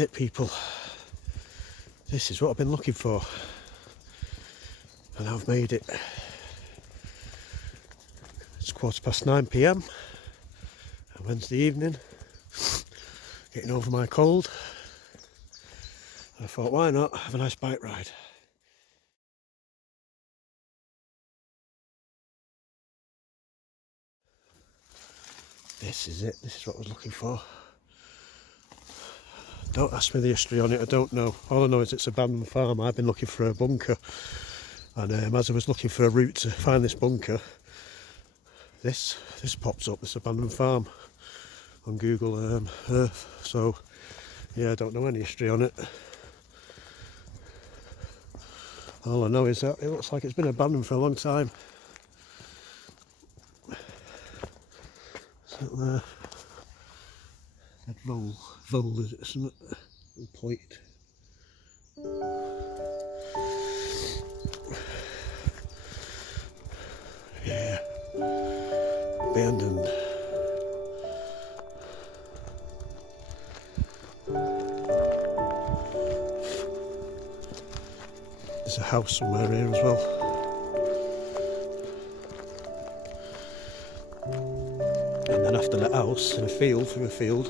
That's it, people. This is what I've been looking for, and I've made it. It's 9:15 p.m. on Wednesday evening, getting over my cold. I thought, why not have a nice bike ride? This is it. This is what I was looking for. Don't ask me the history on it, I don't know. All I know is it's an abandoned farm. I've been looking for a bunker, and as I was looking for a route to find this bunker, this pops up, this abandoned farm, on Google Earth. So yeah, I don't know any history on it. All I know is that it looks like it's been abandoned for a long time. So there. Vole, is it, isn't it? Point. Yeah. Abandoned. There's a house somewhere here as well. And then after that house, in a field, through a field,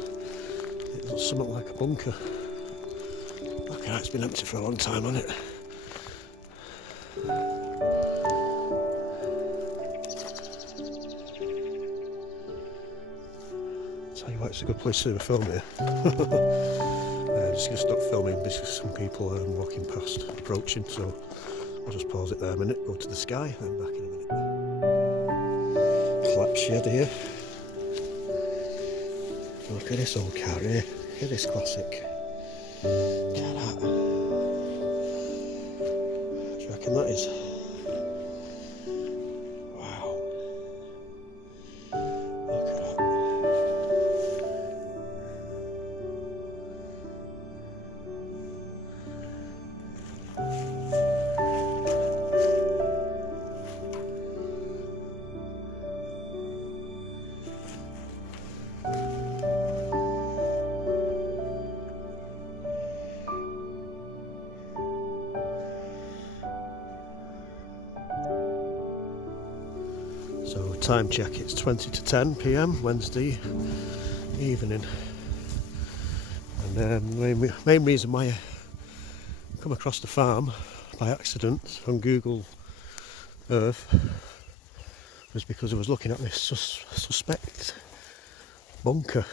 it looks something like a bunker. Look at that, it's been empty for a long time, hasn't it? Tell you what, it's a good place to film here. I'm just going to stop filming because some people are walking past, approaching, so I'll just pause it there a minute, go to the sky, and back in a minute. Clap shed here. Look at this old car here. Look at this classic. Look at that. What do you reckon that is? Wow. Look at that. So time check, it's 20 to 10 p.m. Wednesday evening, and the main reason why I come across the farm by accident on Google Earth was because I was looking at this suspect bunker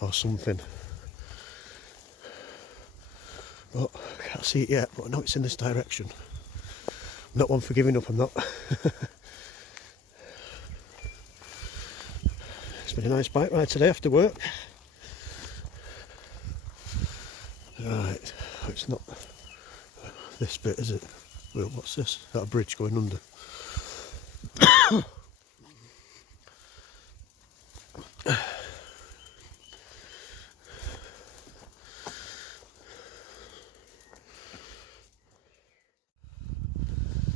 or something, but I can't see it yet, but I know it's in this direction. I'm not one for giving up, I'm not. It's been a nice bike ride today after work. Right, it's not this bit, is it? Well, what's this? Is that a bridge going under?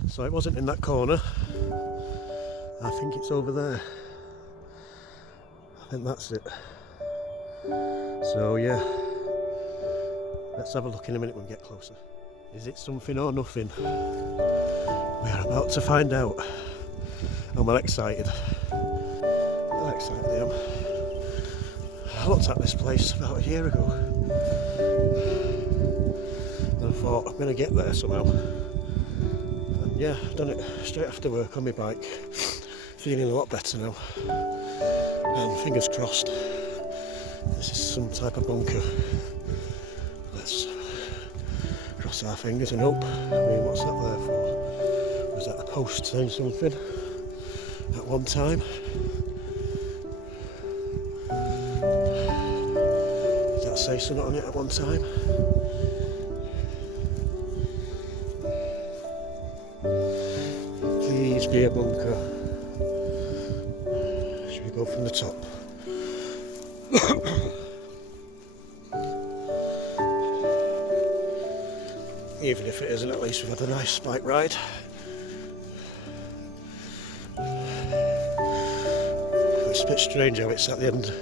So it wasn't in that corner. I think it's over there. I think that's it. So yeah, let's have a look in a minute when we get closer. Is it something or nothing? We are about to find out. I'm well excited. How excited I am. I looked at this place about a year ago and I thought I'm going to get there somehow. And yeah, I've done it straight after work on my bike. Feeling a lot better now. And fingers crossed, this is some type of bunker. Let's cross our fingers and hope. I mean, what's that there for? Was that a post saying something at one time? Did that say something on it at one time? Please be a bunker. Go from the top. Even if it isn't, at least we've had a nice bike ride. It's a bit strange how it's at the end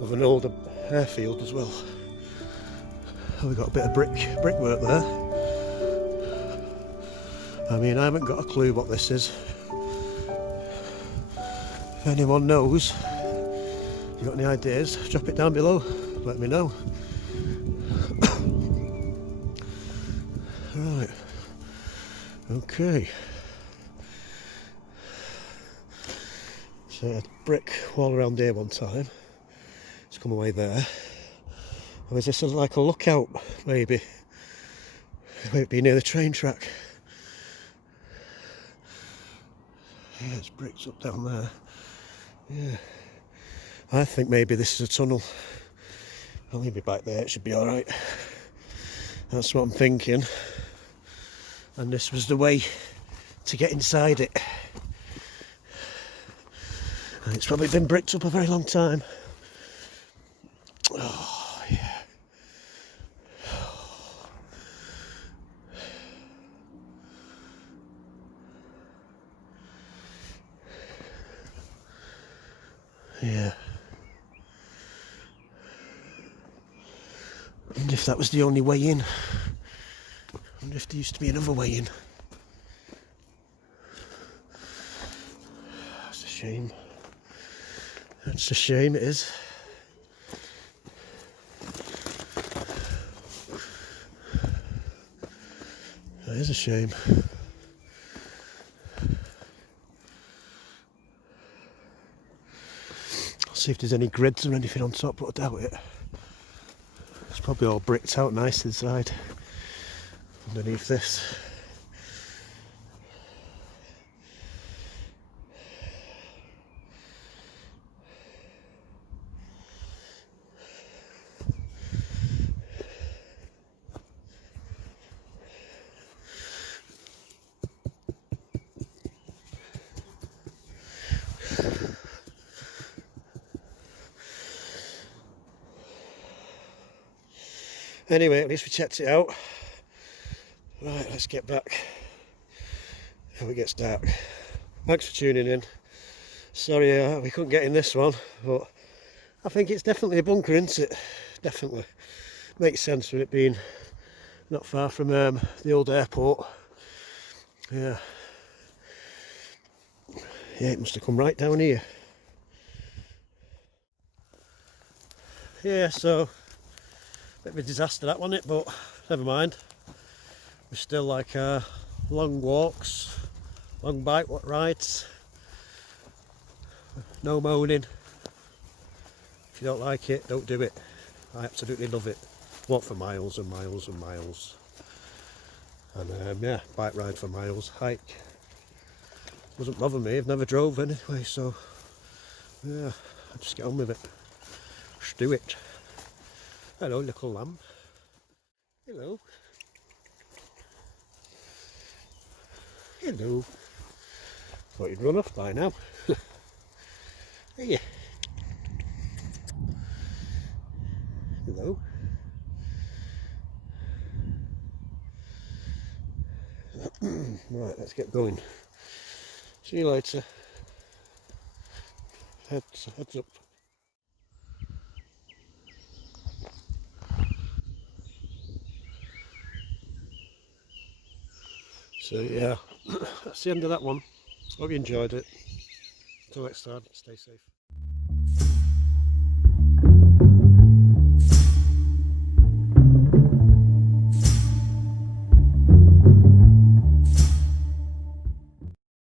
of an older airfield as well. we've got a bit of brickwork there. I mean, I haven't got a clue what this is. If anyone knows, you got any ideas, drop it down below, let me know. Right, okay. So I had brick wall around here one time. It's come away there. Or is this like a lookout, maybe? It might be near the train track. Yeah, it's bricks up down there. Yeah. I think maybe this is a tunnel. I'll leave it back there, it should be alright. That's what I'm thinking. And this was the way to get inside it. And it's probably been bricked up a very long time. Oh, yeah. Yeah. I wonder if that was the only way in. I wonder if there used to be another way in. That's a shame. That's a shame, it is. That is a shame. I'll see if there's any grids or anything on top, but I doubt it. It's probably all bricked out nice inside, underneath this. Anyway, at least we checked it out. Right, let's get back before it gets dark. Thanks for tuning in. Sorry we couldn't get in this one, but I think it's definitely a bunker, isn't it? Definitely. Makes sense with it being not far from the old airport. Yeah. Yeah, it must have come right down here. Yeah, so bit of a disaster that, wasn't it? But never mind. We're still like long walks, long bike rides. No moaning. If you don't like it, don't do it. I absolutely love it. Walk for miles and miles and miles. And yeah, bike ride for miles, hike. Doesn't bother me, I've never drove anyway, so yeah, I just get on with it. Just do it. Hello, little lamb. Hello. Hello. Thought you'd run off by now. Hey. Hello. Right, let's get going. See you later. Heads up. So yeah, that's the end of that one. Hope you enjoyed it. Until next time, stay safe.